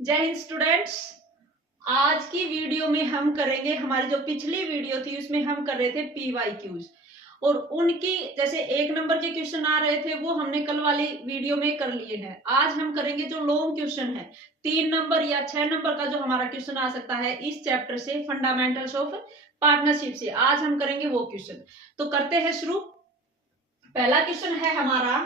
जय हिंद स्टूडेंट्स। आज की वीडियो में हम करेंगे, हमारी जो पिछली वीडियो थी उसमें हम कर रहे थे PYQs और उनकी जैसे 1 नंबर के क्वेश्चन आ रहे थे वो हमने कल वाली वीडियो में कर लिए हैं। आज हम करेंगे जो लॉन्ग क्वेश्चन है 3 नंबर या 6 नंबर का जो हमारा क्वेश्चन आ सकता है इस चैप्टर से, फंडामेंटल्स ऑफ पार्टनरशिप से। आज हम करेंगे वो क्वेश्चन। तो करते हैं शुरू। पहला क्वेश्चन है हमारा,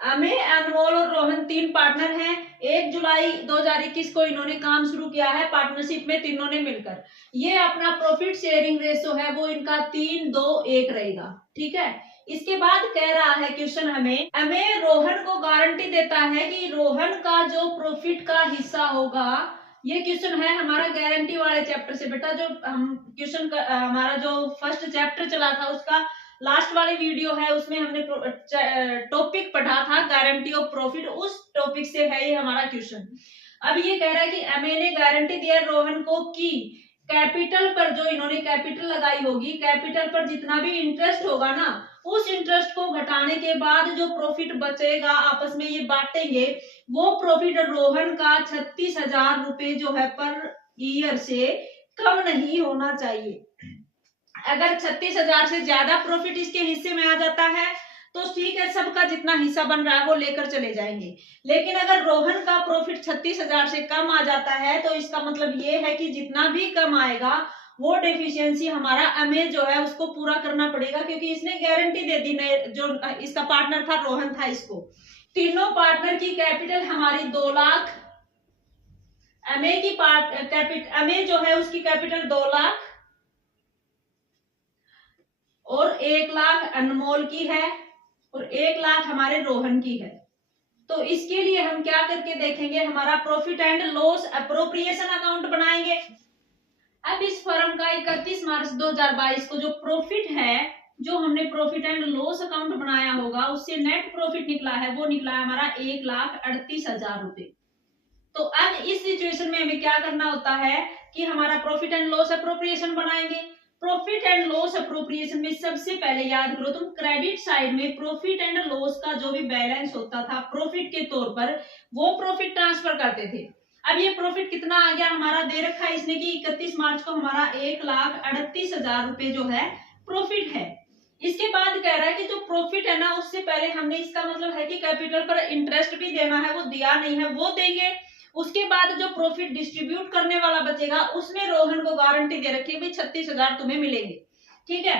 अमेय, अनमोल और रोहन 3 पार्टनर हैं। 1 जुलाई 2021 को इन्होंने काम शुरू किया है पार्टनरशिप में, तीनों ने मिलकर। ये अपना प्रॉफिट शेयरिंग रेशो है वो इनका 3-2-1 रहेगा। ठीक है। इसके बाद कह रहा है क्वेश्चन हमें, अमेय रोहन को गारंटी देता है कि रोहन का जो प्रॉफिट का हिस्सा होगा। ये क्वेश्चन है हमारा गारंटी वाले चैप्टर से बेटा। जो हम क्वेश्चन हमारा जो फर्स्ट चैप्टर चला था उसका लास्ट वाली वीडियो है, उसमें हमने टॉपिक पढ़ा था गारंटी ऑफ प्रॉफिट, उस टॉपिक से है ये हमारा क्वेश्चन। अब ये कह रहा है कि एमए ने गारंटी दिया रोहन को कि कैपिटल पर जो इन्होंने कैपिटल लगाई होगी, कैपिटल पर जितना भी इंटरेस्ट होगा ना, उस इंटरेस्ट को घटाने के बाद जो प्रॉफिट बचेगा आपस में ये बांटेंगे, वो प्रॉफिट रोहन का 36,000 रुपए जो है पर ईयर से कम नहीं होना चाहिए। अगर 36,000 से ज्यादा प्रॉफिट इसके हिस्से में आ जाता है तो ठीक है, सबका जितना हिस्सा बन रहा है वो लेकर चले जाएंगे। लेकिन अगर रोहन का प्रॉफिट 36,000 से कम आ जाता है तो इसका मतलब ये है कि जितना भी कम आएगा वो डेफिशिएंसी हमारा अमेय जो है उसको पूरा करना पड़ेगा, क्योंकि इसने गारंटी दे दी। जो इसका पार्टनर था रोहन था, इसको तीनों पार्टनर की कैपिटल हमारी 2 लाख, अमेय की अमेय जो है उसकी कैपिटल 2 लाख और 1 लाख अनमोल की है और 1 लाख हमारे रोहन की है। तो इसके लिए हम क्या करके देखेंगे, हमारा profit and loss appropriation account बनाएंगे। अब इस फर्म का 31 मार्च 2022 को जो प्रॉफिट है, जो हमने प्रॉफिट एंड लॉस अकाउंट बनाया होगा, उससे नेट प्रॉफिट निकला है, वो निकला है हमारा 1,38,000 रुपए। तो अब इस सिचुएशन में हमें क्या करना होता है कि हमारा प्रॉफिट एंड लॉस अप्रोप्रिएशन बनाएंगे। प्रॉफिट एंड लॉस अप्रोप्रिएशन में सबसे पहले याद करो तुम, क्रेडिट साइड में प्रॉफिट एंड लॉस का जो भी बैलेंस होता था प्रॉफिट के तौर पर, वो प्रॉफिट ट्रांसफर करते थे। अब ये प्रॉफिट कितना आ गया हमारा, दे रखा है इसने कि 31 मार्च को हमारा 1,38,000 रुपए जो है प्रॉफिट है। इसके बाद कह रहा है कि जो प्रॉफिट है ना, उससे पहले हमने, इसका मतलब है कि कैपिटल पर इंटरेस्ट भी देना है, वो दिया नहीं है, वो देंगे। उसके बाद जो प्रॉफिट डिस्ट्रीब्यूट करने वाला बचेगा उसमें रोहन को गारंटी दे रखी है भाई 36,000 तुम्हें मिलेंगे। ठीक है।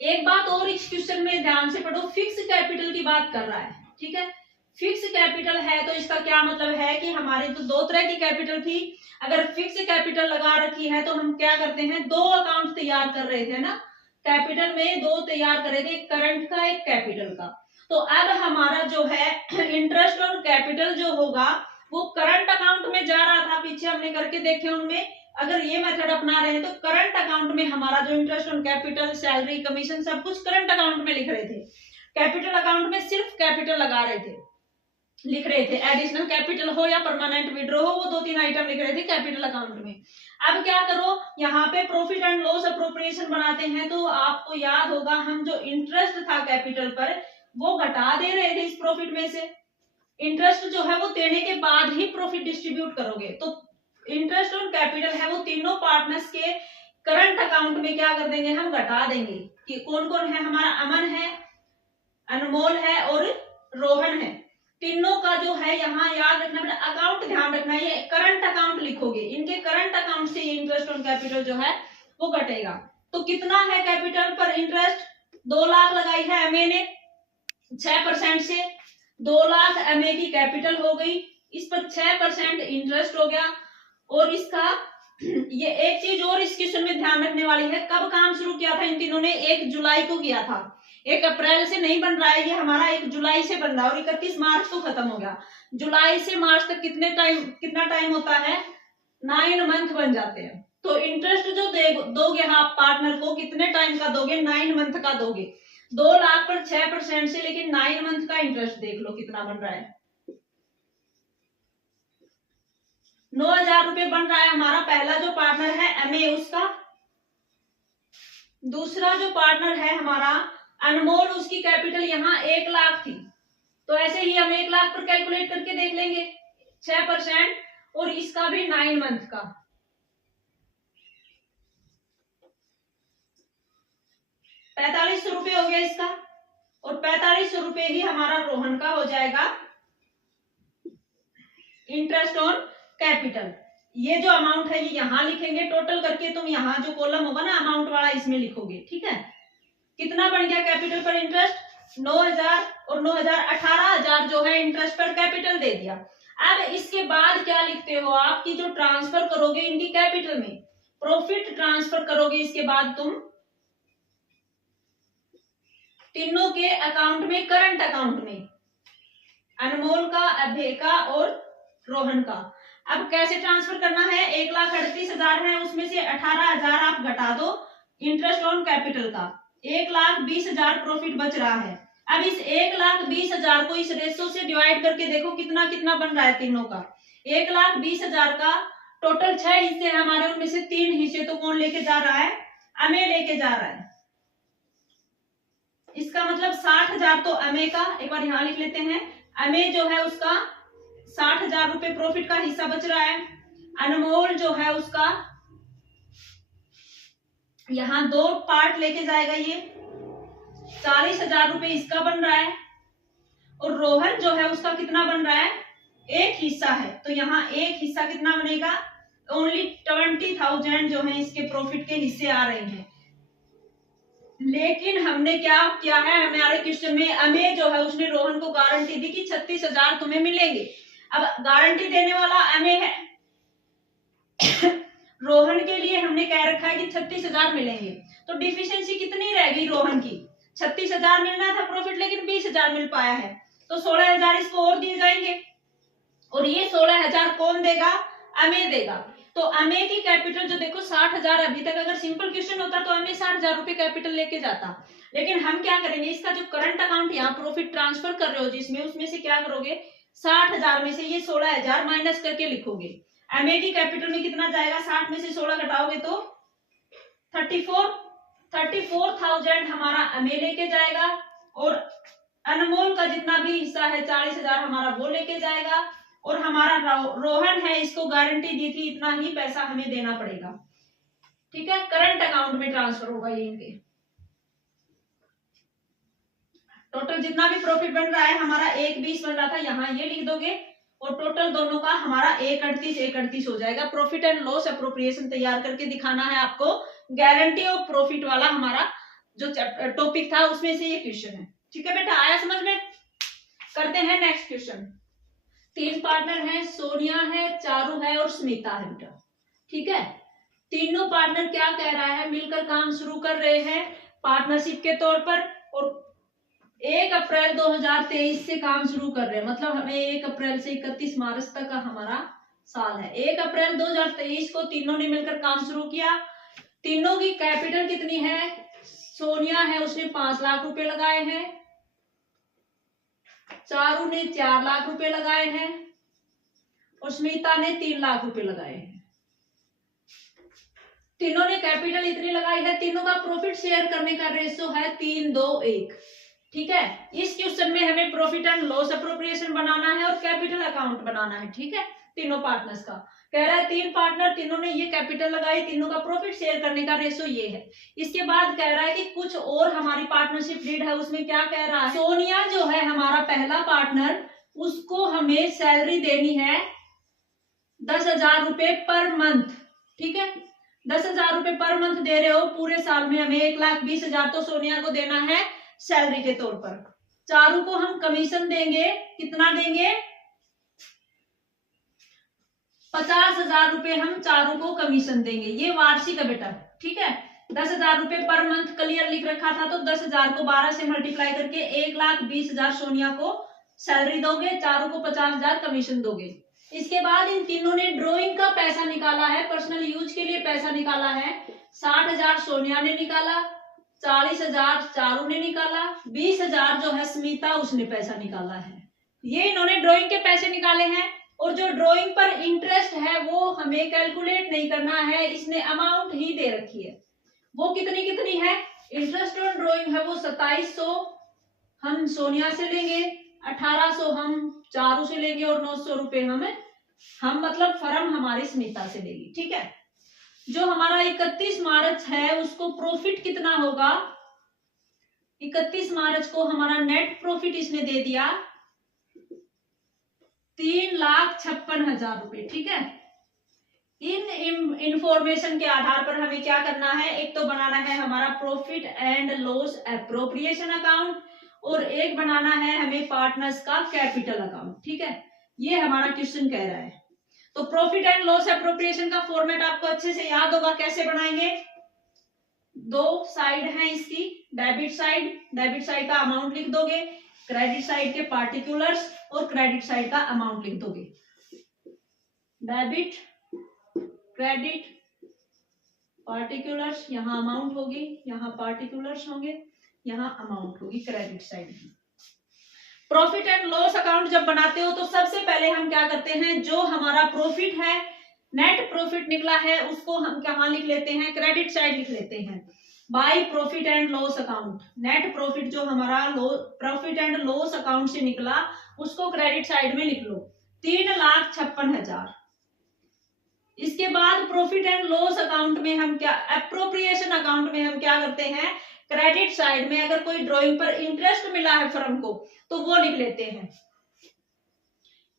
एक बात और इस क्वेश्चन में ध्यान से पढ़ो, फिक्स कैपिटल की बात कर रहा है। ठीक है। फिक्स कैपिटल है तो इसका क्या मतलब है कि हमारे तो 2 तरह की कैपिटल थी। अगर फिक्स कैपिटल लगा रखी है तो हम क्या करते हैं, 2 अकाउंट तैयार कर रहे थे ना, कैपिटल में 2 तैयार कर रहे थे, एक करंट का एक कैपिटल का। तो अब हमारा जो है इंटरेस्ट और कैपिटल जो होगा वो करंट अकाउंट में जा रहा था, पीछे हमने करके देखे उनमें। अगर ये मेथड अपना रहे हैं तो करंट अकाउंट में हमारा जो interest on capital, salary, commission सब कुछ करंट अकाउंट में लिख रहे थे। कैपिटल अकाउंट में सिर्फ कैपिटल लगा रहे थे, लिख रहे थे। एडिशनल कैपिटल हो या परमानेंट विड्रॉ हो, वो 2-3 आइटम लिख रहे थे कैपिटल अकाउंट में। अब क्या करो, यहाँ पे प्रॉफिट एंड लॉस अप्रोप्रिएशन बनाते हैं तो आपको याद होगा हम जो इंटरेस्ट था कैपिटल पर वो घटा दे रहे थे इस प्रॉफिट में से। इंटरेस्ट जो है वो देने के बाद ही प्रॉफिट डिस्ट्रीब्यूट करोगे। तो इंटरेस्ट ऑन कैपिटल है वो तीनों पार्टनर्स के करंट अकाउंट में क्या कर देंगे, हम घटा देंगे। कि कौन कौन है, हमारा अमन है, अनमोल है और रोहन है। तीनों का जो है यहाँ याद रखना पड़ेगा, अकाउंट ध्यान रखना, ये करंट अकाउंट लिखोगे, इनके करंट अकाउंट से ये इंटरेस्ट ऑन कैपिटल जो है वो घटेगा। तो कितना है कैपिटल पर इंटरेस्ट, 2 लाख लगाई है एमए ने 6% से, 2 लाख एमए की कैपिटल हो गई, इस पर 6% इंटरेस्ट हो गया। और इसका ये एक चीज और इस क्वेश्चन में ध्यान रखने वाली है, कब काम शुरू किया था इन तीनों ने, 1 जुलाई को किया था। 1 अप्रैल से नहीं बन रहा है ये हमारा, 1 जुलाई से बन रहा है और 31 मार्च को खत्म हो गया। जुलाई से मार्च तक कितना टाइम होता है, 9 मंथ बन जाते हैं। तो इंटरेस्ट जो दोगे आप पार्टनर को, कितने टाइम का दोगे, 9 मंथ का दोगे। 2 लाख पर 6% से, लेकिन 9 मंथ का इंटरेस्ट देख लो कितना बन रहा है, 9,000 रुपए बन रहा है हमारा। पहला जो पार्टनर है एमए उसका, दूसरा जो पार्टनर है हमारा अनमोल, उसकी कैपिटल यहाँ 1 लाख थी। तो ऐसे ही हम 1 लाख पर कैलकुलेट करके देख लेंगे 6%, और इसका भी 9 मंथ का। 4500 रुपये हो गया इसका, और 4500 रुपये ही हमारा रोहन का हो जाएगा इंटरेस्ट ऑन कैपिटल। ये जो अमाउंट है ये यहाँ लिखेंगे टोटल करके, तुम यहाँ जो कॉलम होगा ना अमाउंट वाला इसमें लिखोगे, ठीक है। कितना बन गया कैपिटल पर इंटरेस्ट 9000, और 9000 18,000 जो है इंटरेस्ट पर कैपिटल दे दिया। अब इसके बाद क्या लिखते हो आप कि जो ट्रांसफर करोगे इनकी कैपिटल में, प्रॉफिट ट्रांसफर करोगे इसके बाद तुम तीनों के अकाउंट में, करंट अकाउंट में, अनमोल का, अभय का और रोहन का। अब कैसे ट्रांसफर करना है, 1,38,000 है उसमें से 18,000 आप घटा दो इंटरेस्ट ऑन कैपिटल का, 1,20,000 प्रॉफिट बच रहा है। अब इस 1,20,000 को इस रेशो से डिवाइड करके देखो कितना कितना बन रहा है तीनों का। 1,20,000 का टोटल 6 हिस्से हमारे, उनमें से 3 हिस्से तो कौन लेके जा रहा है, अमे लेके जा रहा है। इसका मतलब 60,000 तो अमे का, एक बार यहां लिख लेते हैं, अमे जो है उसका 60,000 रुपए प्रॉफिट का हिस्सा बच रहा है। अनमोल जो है उसका यहाँ 2 पार्ट लेके जाएगा, ये 40,000 रुपए इसका बन रहा है, और रोहन जो है उसका कितना बन रहा है, एक हिस्सा है, तो यहाँ एक हिस्सा कितना बनेगा, ओनली 20,000 जो है इसके प्रॉफिट के हिस्से आ रहे हैं। लेकिन हमने क्या किया है, हमारे क्वेश्चन में अमे जो है उसने रोहन को गारंटी दी कि 36,000 तुम्हें मिलेंगे। अब गारंटी देने वाला अमे है रोहन के लिए हमने कह रखा है कि 36,000 मिलेंगे, तो डिफिशियंसी कितनी रह गई रोहन की, 36,000 मिलना था प्रॉफिट लेकिन 20,000 मिल पाया है, तो 16,000 इसको और दिए जाएंगे, और ये 16,000 कौन देगा, अमे देगा। तो अमे की कैपिटल जो देखो 60,000, अभी तक अगर सिंपल क्वेश्चन होता तो अमे 60,000 रुपए कैपिटल लेके जाता, लेकिन हम क्या करेंगे, इसका जो करंट अकाउंट यहाँ प्रॉफिट ट्रांसफर कर रहे हो जिसमें, उसमें से क्या करोगे, 60,000 में से ये 16,000 माइनस करके लिखोगे। एमए की कैपिटल में कितना जाएगा, 60 में से 16 घटाओगे तो 34,000 हमारा एमए लेके जाएगा, और अनमोल का जितना भी हिस्सा है 40,000 हमारा वो लेके जाएगा, और हमारा रोहन है इसको गारंटी दी थी इतना ही पैसा हमें देना पड़ेगा, ठीक है। करंट अकाउंट में ट्रांसफर होगा ये इनके। टोटल जितना भी प्रॉफिट बन रहा है हमारा 1,20 बन रहा था, यहाँ ये लिख दोगे, और टोटल दोनों का हमारा 1,38 हो जाएगा। प्रॉफिट एंड लॉस एप्रोप्रिएशन तैयार करके दिखाना है आपको, गारंटी ऑफ प्रॉफिट वाला हमारा जो टॉपिक था उसमें से ये क्वेश्चन है, ठीक है बेटा, आया समझ में। करते हैं नेक्स्ट क्वेश्चन। 3 पार्टनर हैं, सोनिया है, चारू है और स्मिता है बेटा, ठीक है। तीनों पार्टनर क्या कह रहा है, मिलकर काम शुरू कर रहे हैं पार्टनरशिप के तौर पर, और 1 अप्रैल 2023 से काम शुरू कर रहे हैं, मतलब हमें 1 अप्रैल से 31 मार्च तक का हमारा साल है। 1 अप्रैल 2023 को तीनों ने मिलकर काम शुरू किया। तीनों की कैपिटल कितनी है, सोनिया है उसने 5 लाख रुपए लगाए हैं, चारू ने 4 लाख रुपए लगाए हैं, और स्मिता ने 3 लाख रुपए लगाए हैं। तीनों ने कैपिटल इतनी लगाई है, तीनों का प्रॉफिट शेयर करने का रेशो है 3:2:1, ठीक है। इस क्वेश्चन में हमें प्रॉफिट एंड लॉस एप्रोप्रिएशन बनाना है और कैपिटल अकाउंट बनाना है, ठीक है। तीनों पार्टनर्स का कह रहा है, 3 पार्टनर, तीनों ने ये कैपिटल लगाई, तीनों का प्रॉफिट शेयर करने का रेशो ये है। इसके बाद कह रहा है कि कुछ और हमारी पार्टनरशिप डीड है, उसमें क्या कह रहा है, सोनिया जो है हमारा पहला पार्टनर, उसको हमें सैलरी देनी है 10,000 रुपए पर मंथ, ठीक है। 10,000 रुपए पर मंथ दे रहे हो, पूरे साल में हमें 1,20,000 तो सोनिया को देना है सैलरी के तौर पर। चारू को हम कमीशन देंगे, कितना देंगे, 50,000 रुपए हम चारू को कमीशन देंगे, ये वार्षिक है बेटा, ठीक है। 10,000 रुपए पर मंथ क्लियर लिख रखा था, तो 10,000 को 12 से मल्टीप्लाई करके 1,20,000 सोनिया को सैलरी दोगे, चारू को 50,000 कमीशन दोगे। इसके बाद इन तीनों ने ड्राइंग का पैसा निकाला है, पर्सनल यूज के लिए पैसा निकाला है, 60,000 सोनिया ने निकाला, 40,000 चारू ने निकाला, 20,000 जो है स्मिता उसने पैसा निकाला है। ये इन्होंने ड्राइंग के पैसे निकाले हैं, और जो ड्राइंग पर इंटरेस्ट है वो हमें कैलकुलेट नहीं करना है, इसने अमाउंट ही दे रखी है। वो कितनी कितनी है, इंटरेस्ट ऑन ड्राइंग है वो 2700 हम सोनिया से लेंगे, 1800 हम चारू से लेंगे, और 900 रुपए हम हम मतलब फर्म हमारी स्मिता से लेगी, ठीक है। जो हमारा 31 मार्च है उसको प्रॉफिट कितना होगा, 31 मार्च को हमारा नेट प्रॉफिट इसने दे दिया 3,56,000 रुपए, ठीक है। इन इंफॉर्मेशन के आधार पर हमें क्या करना है, एक तो बनाना है हमारा profit and loss appropriation account और एक बनाना है हमें पार्टनर्स का कैपिटल अकाउंट, ठीक है। ये हमारा क्वेश्चन कह रहा है। तो प्रॉफिट एंड लॉस एप्रोप्रिएशन का फॉर्मेट आपको अच्छे से याद होगा, कैसे बनाएंगे। दो साइड है इसकी, डेबिट साइड का अमाउंट लिख दोगे, क्रेडिट साइड के पार्टिकुलर्स और क्रेडिट साइड का अमाउंट लिख दोगे। डेबिट क्रेडिट पार्टिकुलर्स, यहाँ अमाउंट होगी, यहाँ पार्टिकुलर्स होंगे, यहाँ अमाउंट होगी क्रेडिट साइड की। प्रॉफिट एंड लॉस अकाउंट जब बनाते हो तो सबसे पहले हम क्या करते हैं, जो हमारा प्रॉफिट है, नेट प्रॉफिट निकला है, उसको हम कहाँ लिख लेते हैं, क्रेडिट साइड लिख लेते हैं by profit and loss account. Net profit जो हमारा प्रॉफिट एंड लॉस अकाउंट से निकला उसको क्रेडिट साइड में लिख लो 3,56,000। इसके बाद प्रॉफिट एंड लॉस अकाउंट में हम क्या, एप्रोप्रिएशन अकाउंट में हम क्या करते हैं, क्रेडिट साइड में अगर कोई ड्राइंग पर इंटरेस्ट मिला है फर्म को तो वो लिख लेते हैं।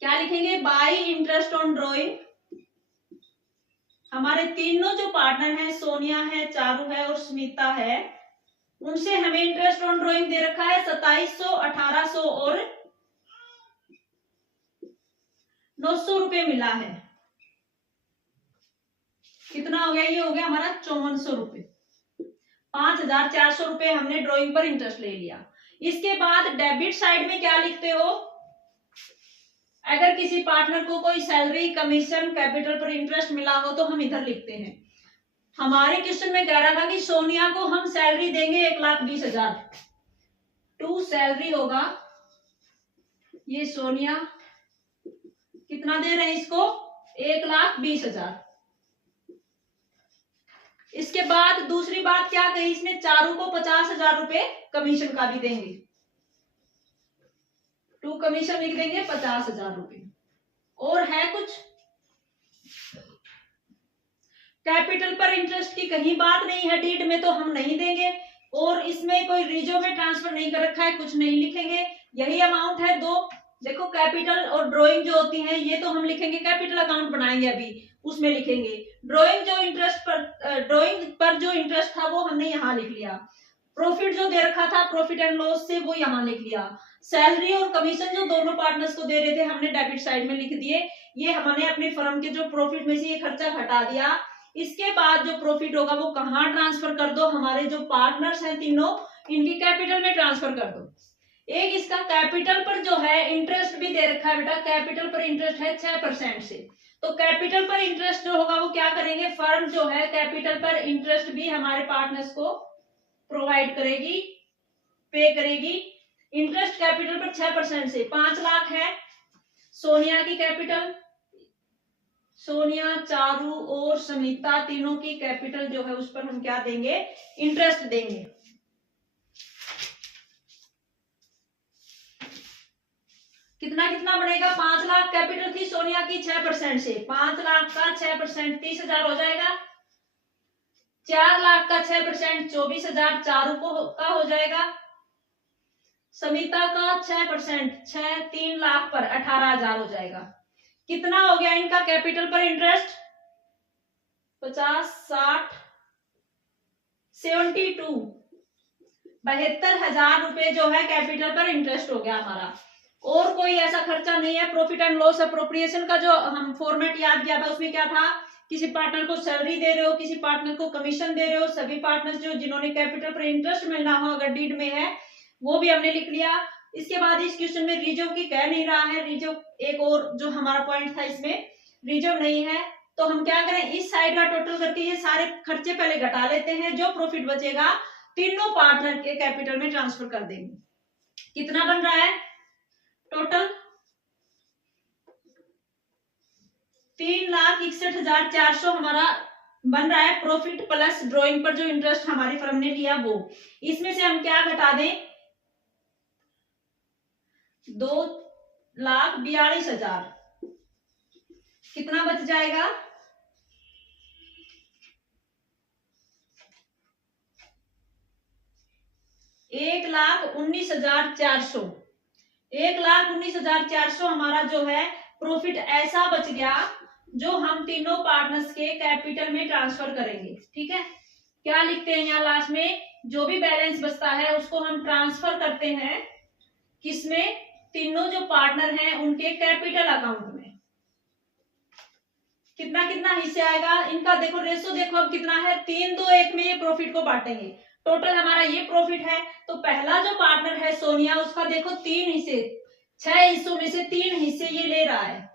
क्या लिखेंगे, बाय इंटरेस्ट ऑन ड्राइंग। हमारे तीनों जो पार्टनर हैं, सोनिया है, चारू है और स्मिता है, उनसे हमें इंटरेस्ट ऑन ड्राइंग दे रखा है 2700, 1800 और 900 रुपए मिला है। कितना हो गया, ये हो गया हमारा 5400 रुपए। 5,400 रुपए हमने ड्राइंग पर इंटरेस्ट ले लिया। इसके बाद डेबिट साइड में क्या लिखते हो, अगर किसी पार्टनर को कोई सैलरी, कमीशन, कैपिटल पर इंटरेस्ट मिला हो तो हम इधर लिखते हैं। हमारे क्वेश्चन में कह रहा था कि सोनिया को हम सैलरी देंगे 1,20,000, टू सैलरी होगा, ये सोनिया कितना दे रहे हैं इसको, 1,20,000। इसके बाद दूसरी बात क्या कही इसने, चारू को 50,000 रुपए कमीशन का भी देंगे, टू कमीशन लिख देंगे 50,000 रुपए। और है कुछ, कैपिटल पर इंटरेस्ट की कहीं बात नहीं है, डीड में तो हम नहीं देंगे, और इसमें कोई रिजो में ट्रांसफर नहीं कर रखा है, कुछ नहीं लिखेंगे। यही अमाउंट है दो। देखो कैपिटल और ड्राइंग जो होती है ये तो हम लिखेंगे, कैपिटल अकाउंट बनाएंगे अभी, उसमें लिखेंगे। ड्राइंग जो इंटरेस्ट पर, ड्राइंग पर जो इंटरेस्ट था वो हमने यहाँ लिख लिया। प्रॉफिट जो दे रखा था प्रॉफिट एंड लॉस से, वो यहाँ लिख लिया। सैलरी और कमीशन जो दोनों पार्टनर्स को दे रहे थे हमने डेबिट साइड में लिख दिए। ये हमने अपनी फर्म के जो प्रॉफिट में से ये खर्चा घटा दिया। इसके बाद जो प्रॉफिट होगा वो कहाँ ट्रांसफर कर दो, हमारे जो पार्टनर्स हैं तीनों, इनकी कैपिटल में ट्रांसफर कर दो। एक इसका कैपिटल पर जो है इंटरेस्ट भी दे रखा है बेटा, कैपिटल पर इंटरेस्ट है 6% से, तो कैपिटल पर इंटरेस्ट जो होगा वो क्या करेंगे, फर्म जो है कैपिटल पर इंटरेस्ट भी हमारे पार्टनर्स को प्रोवाइड करेगी, पे करेगी। इंटरेस्ट कैपिटल पर 6% से 5 लाख है सोनिया की कैपिटल, सोनिया, चारू और समिता तीनों की कैपिटल जो है उस पर हम क्या देंगे, इंटरेस्ट देंगे। कितना कितना बनेगा, 5 लाख कैपिटल थी सोनिया की 6% से, 5 लाख का 6% 30,000 हो जाएगा। 4 लाख का 6% 24,000 चारू को का हो जाएगा। समिता का 6% 3 लाख पर 18,000 हो जाएगा। कितना हो गया इनका कैपिटल पर इंटरेस्ट, 50, 60, 72, 72,000 रुपए जो है कैपिटल पर इंटरेस्ट हो गया हमारा। और कोई ऐसा खर्चा नहीं है। प्रॉफिट एंड लॉस एप्रोप्रिएशन का जो हम फॉर्मेट याद किया था उसमें क्या था, किसी पार्टनर को सैलरी दे रहे हो, किसी पार्टनर को कमीशन दे रहे हो, सभी पार्टनर्स जो जिन्होंने कैपिटल पर इंटरेस्ट मिलना हो अगर डीड में है वो भी हमने लिख लिया। इसके बाद इस क्वेश्चन में रिजर्व की कह नहीं रहा है, रिजर्व एक और जो हमारा पॉइंट था इसमें रिजर्व नहीं है, तो हम क्या करें, इस साइड का टोटल करके ये सारे खर्चे पहले घटा लेते हैं, जो प्रॉफिट बचेगा तीनों पार्टनर के कैपिटल में ट्रांसफर कर देंगे। कितना बन रहा है टोटल, 3,61,400 हमारा बन रहा है प्रॉफिट प्लस ड्राइंग पर जो इंटरेस्ट हमारी फर्म ने लिया वो। इसमें से हम क्या घटा दें, 2,42,000, कितना बच जाएगा? 1,19,400। 1,19,400 हमारा जो है प्रॉफिट ऐसा बच गया जो हम तीनों पार्टनर्स के कैपिटल में ट्रांसफर करेंगे। ठीक है, क्या लिखते हैं यहाँ लास्ट में? जो भी बैलेंस बचता है उसको हम ट्रांसफर करते हैं किसमें? तीनों जो पार्टनर हैं उनके कैपिटल अकाउंट में। कितना कितना हिस्से आएगा इनका? देखो रेशो देखो अब कितना है, 3-2-1 में ये प्रॉफिट को बांटेंगे। टोटल हमारा ये प्रॉफिट है, तो पहला जो पार्टनर है सोनिया, उसका देखो 3 हिस्से, 6 हिस्सों में से 3 हिस्से ये ले रहा है।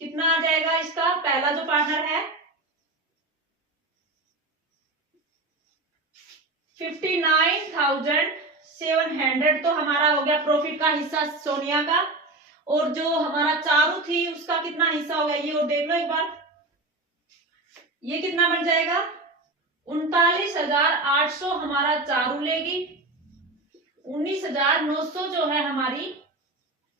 कितना आ जाएगा इसका? पहला जो पार्टनर है 59,700, तो हमारा हो गया प्रॉफिट का हिस्सा सोनिया का। और जो हमारा चारू थी उसका कितना हिस्सा हो गया ये और देख लो एक बार, ये कितना बन जाएगा? 39,800 हमारा चारू लेगी, 19,900 जो है हमारी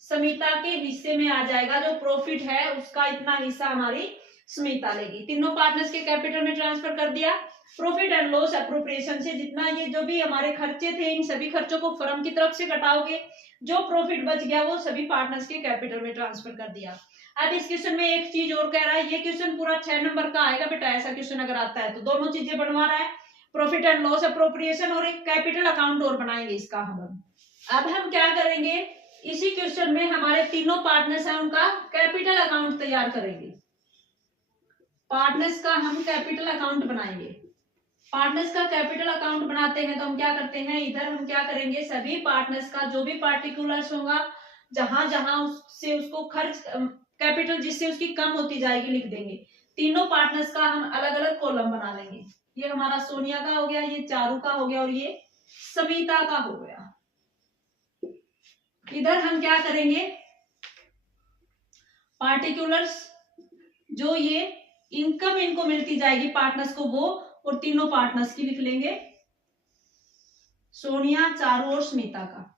स्मिता के हिस्से में आ जाएगा। जो प्रॉफिट है उसका इतना हिस्सा हमारी स्मिता लेगी। तीनों पार्टनर्स के कैपिटल में ट्रांसफर कर दिया। प्रॉफिट एंड लॉस एप्रोप्रिएशन से जितना ये जो भी हमारे खर्चे थे इन सभी खर्चों को फर्म की तरफ से घटाओगे, जो प्रॉफिट बच गया वो सभी पार्टनर्स के कैपिटल में ट्रांसफर कर दिया। अब इस क्वेश्चन में एक चीज और कह रहा है, ये क्वेश्चन पूरा 6 नंबर का आएगा बेटा। ऐसा क्वेश्चन अगर आता है तो दोनों चीजें बनवा रहा है, प्रॉफिट एंड लॉस एप्रोप्रिएशन और एक कैपिटल अकाउंट और बनाएंगे इसका हम। अब हम क्या करेंगे, इसी क्वेश्चन में हमारे तीनों पार्टनर्स हैं उनका कैपिटल अकाउंट तैयार करेंगे। पार्टनर्स का हम कैपिटल अकाउंट बनाएंगे। पार्टनर्स का कैपिटल अकाउंट बनाते हैं तो हम क्या करते हैं, इधर हम क्या करेंगे, सभी पार्टनर्स का जो भी पार्टिकुलर्स होगा, जहां जहां उससे उसको खर्च कैपिटल जिससे उसकी कम होती जाएगी लिख देंगे। तीनों पार्टनर्स का हम अलग अलग कॉलम बना लेंगे। ये हमारा सोनिया का हो गया, ये चारू का हो गया और ये सविता का हो गया। इधर हम क्या करेंगे, पार्टिकुलर्स जो ये इनकम इनको मिलती जाएगी पार्टनर्स को वो, और तीनों पार्टनर्स की लिख लेंगे, सोनिया, चारू और स्मिता का।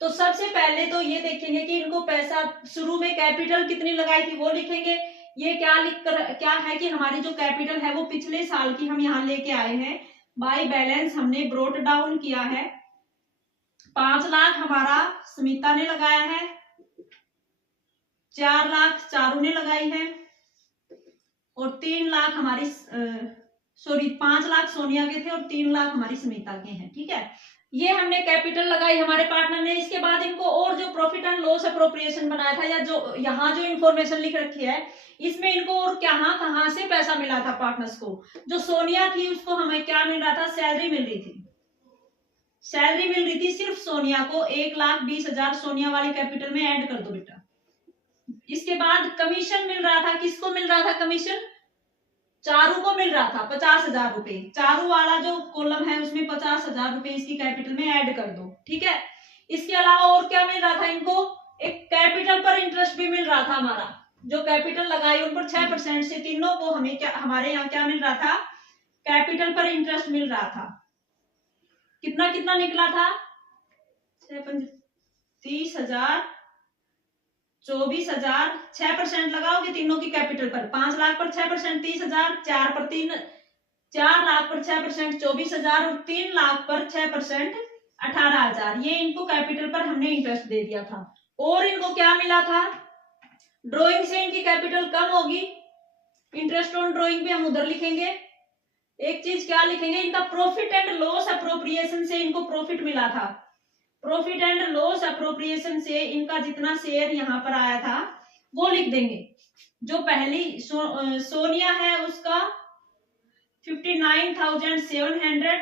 तो सबसे पहले तो ये देखेंगे कि इनको पैसा शुरू में कैपिटल कितनी लगाई थी वो लिखेंगे। ये क्या क्या है कि हमारी जो कैपिटल है वो पिछले साल की हम यहाँ लेके आए हैं, बाय बैलेंस हमने ब्रोट डाउन किया है। 5 लाख हमारा स्मिता ने लगाया है, 4 लाख चारू ने लगाई है और 3 लाख हमारी 5 लाख सोनिया के थे और 3 लाख हमारी स्मिता के हैं। ठीक है, ये हमने कैपिटल लगाई हमारे पार्टनर ने। इसके बाद इनको और जो प्रॉफिट एंड लॉस एप्रोप्रिएशन बनाया था, या जो यहाँ जो इन्फॉर्मेशन लिख रखी है इसमें इनको और कहाँ से पैसा मिला था पार्टनर्स को। जो सोनिया थी उसको हमें क्या मिल रहा था, सैलरी मिल रही थी। सैलरी मिल रही थी सिर्फ सोनिया को, 1,20,000 सोनिया वाली कैपिटल में ऐड कर दो बेटा। इसके बाद कमीशन मिल रहा था, किसको मिल रहा था कमीशन? चारू को मिल रहा था 50,000 रुपए। चारू वाला जो कॉलम है उसमें 50,000 रुपए इसकी कैपिटल में ऐड कर दो। ठीक है, इसके अलावा और क्या मिल रहा था इनको, एक कैपिटल पर इंटरेस्ट भी मिल रहा था। हमारा जो कैपिटल लगाई उन पर 6% से तीनों को हमें क्या, हमारे यहाँ क्या मिल रहा था, कैपिटल पर इंटरेस्ट मिल रहा था। कितना कितना निकला था, 30,000, 24,000, 6% लगाओगे तीनों की कैपिटल पर। 5 लाख पर 6% 30,000, 4 लाख पर 6% 24,000 और 3 लाख पर 6% 18,000। ये इनको कैपिटल पर हमने इंटरेस्ट दे दिया था। और इनको क्या मिला था, ड्रॉइंग से इनकी कैपिटल कम होगी, इंटरेस्ट ऑन ड्रॉइंग भी हम उधर लिखेंगे। एक चीज क्या लिखेंगे, इनका प्रॉफिट एंड लॉस एप्रोप्रिएशन से इनको प्रॉफिट मिला था। प्रॉफिट एंड लॉस एप्रोप्रिएशन से इनका जितना शेयर यहाँ पर आया था वो लिख देंगे। जो पहली सोनिया है उसका 59,700,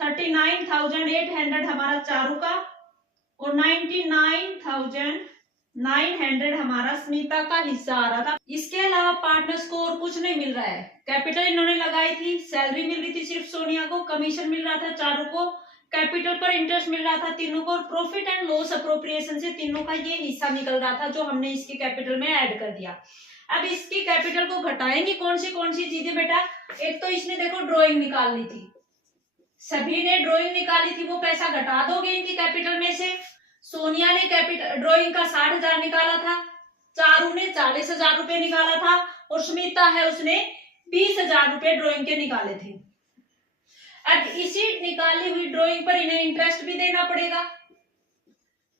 39,800 हमारा चारू का और 99,900 हमारा स्मिता का हिस्सा आ रहा था। इसके अलावा पार्टनर्स को और कुछ नहीं मिल रहा है। कैपिटल इन्होंने लगाई थी, सैलरी मिल रही थी सिर्फ सोनिया को, कमीशन मिल रहा था चारू को, कैपिटल पर इंटरेस्ट मिल रहा था तीनों को, और प्रॉफिट एंड लॉस एप्रोप्रिएशन से तीनों का ये हिस्सा निकल रहा था जो हमने इसके कैपिटल में ऐड कर दिया। अब इसकी कैपिटल को घटाएंगे कौन सी चीजें बेटा, एक तो इसने देखो ड्रॉइंग निकाल ली थी, सभी ने ड्रॉइंग निकाली थी, वो पैसा घटा दोगे इनकी कैपिटल में से। सोनिया ने कैपिटल ड्रॉइंग का 60,000 निकाला था, चारू ने 40,000 रुपए निकाला था और स्मिता है उसने 20,000 रुपए ड्राइंग के निकाले थे। अब इसी निकाली हुई ड्राइंग पर इन्हें इंटरेस्ट भी देना पड़ेगा।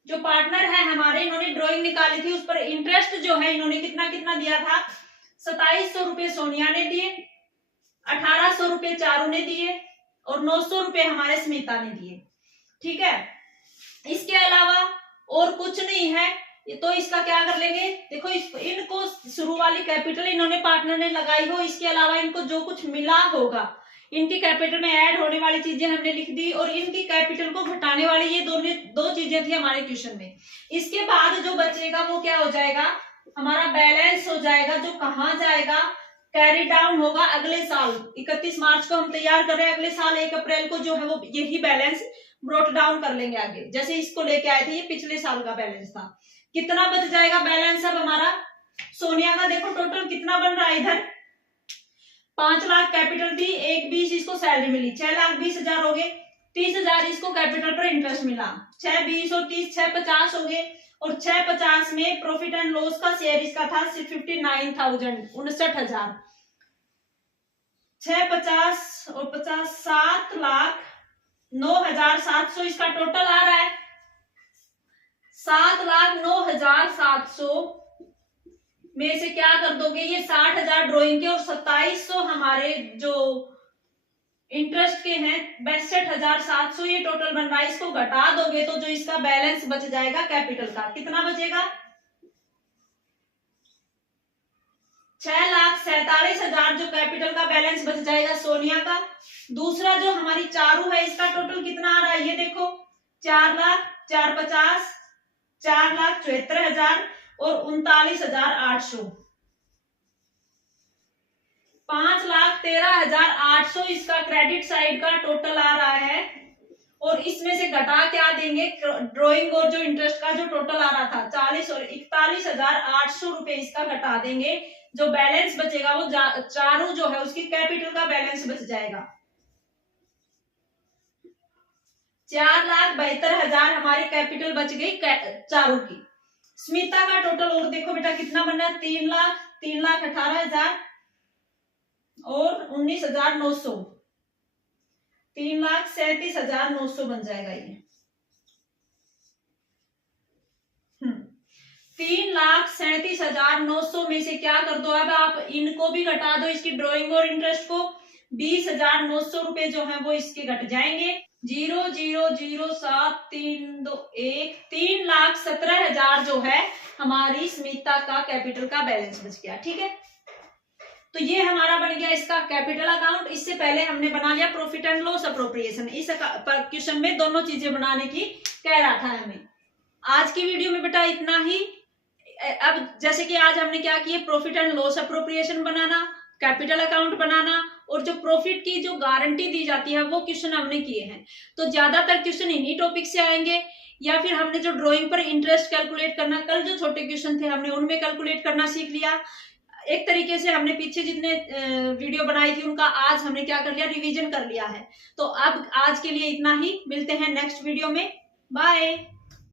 जो पार्टनर है हमारे, इन्होंने ड्राइंग निकाली थी, उस पर इंटरेस्ट जो है इन्होंने कितना कितना दिया था, 2700 रुपए सोनिया ने दिए, 1800 रुपए चारू ने दिए और 900 रुपए हमारे स्मिता ने दिए। ठीक है, इसके अलावा और कुछ नहीं है, तो इसका क्या कर लेंगे, देखो इनको शुरू वाली कैपिटल इन्होंने पार्टनर ने लगाई हो, इसके अलावा इनको जो कुछ मिला होगा, इनकी कैपिटल में ऐड होने वाली चीजें हमने लिख दी और इनकी कैपिटल को घटाने वाली ये दो चीजें थी हमारे क्वेश्चन में। इसके बाद जो बचेगा वो क्या हो जाएगा, हमारा बैलेंस हो जाएगा, जो कहाँ जाएगा, कैरी डाउन होगा अगले साल। 31 मार्च को हम तैयार कर रहे हैं, अगले साल 1 अप्रैल को जो है वो यही बैलेंस ब्रोट डाउन कर लेंगे आगे। जैसे इसको लेके आए थे, ये पिछले साल का बैलेंस था। कितना बच जाएगा बैलेंस अब हमारा सोनिया का, देखो टोटल कितना बन रहा है, इधर 5 लाख कैपिटल थी, 1,20 इसको सैलरी मिली, 6,20,000 हो गए, 30,000 इसको कैपिटल पर इंटरेस्ट मिला, 6,20 और 30 6,50 हो गए और 6,50 में प्रॉफिट एंड लॉस का शेयर इसका था 59,000 59,000, 6,50 और 50 7,09,700 इसका टोटल आ रहा है। 7,09,700 में से क्या कर दोगे, ये 60,000 ड्राइंग के और 2700 हमारे जो इंटरेस्ट के हैं, 62,700 ये टोटल बन रहा है। इसको घटा दोगे तो जो इसका बैलेंस बच जाएगा कैपिटल का, कितना बचेगा, 6,47,000 जो कैपिटल का बैलेंस बच जाएगा सोनिया का। दूसरा जो हमारी चारू है, इसका टोटल कितना आ रहा है, ये देखो 4,04,50 4,74,000 और 39,800, 5,13,800 इसका क्रेडिट साइड का टोटल आ रहा है। और इसमें से घटा क्या देंगे, ड्राइंग और जो इंटरेस्ट का जो टोटल आ रहा था 40 और 41,800 रुपए इसका घटा देंगे। जो बैलेंस बचेगा वो चारू जो है उसकी कैपिटल का बैलेंस बच जाएगा। 4,72,000 हमारी कैपिटल बच गई चारू की। स्मिता का टोटल और देखो बेटा कितना बनना है, 3,18,000 और 19,900, 3,37,900 बन जाएगा ये। 3,37,900 में से क्या कर दो, अब आप इनको भी घटा दो, इसकी ड्राइंग और इंटरेस्ट को, 20,900 रुपए जो है वो इसके घट जाएंगे। 0,007,321 3,17,000 जो है हमारी स्मिता का कैपिटल का बैलेंस बच गया। ठीक है, तो ये हमारा बन गया इसका कैपिटल अकाउंट। इससे पहले हमने बना लिया प्रॉफिट एंड लॉस अप्रोप्रिएशन। इस क्वेश्चन में दोनों चीजें बनाने की कह रहा था हमें। आज की वीडियो में बेटा इतना ही। अब जैसे कि आज हमने क्या किया, प्रॉफिट एंड लॉस अप्रोप्रिएशन बनाना, कैपिटल अकाउंट बनाना और जो प्रॉफिट की जो गारंटी दी जाती है वो क्वेश्चन हमने किए हैं। तो ज्यादातर क्वेश्चन इन्हीं टॉपिक से आएंगे, या फिर हमने जो ड्राइंग पर इंटरेस्ट कैलकुलेट करना, कल जो छोटे क्वेश्चन थे हमने उनमें कैलकुलेट करना सीख लिया। एक तरीके से हमने पीछे जितने वीडियो बनाई थी उनका आज हमने क्या कर लिया, रिवीजन कर लिया है। तो अब आज के लिए इतना ही, मिलते हैं नेक्स्ट वीडियो में, बाय।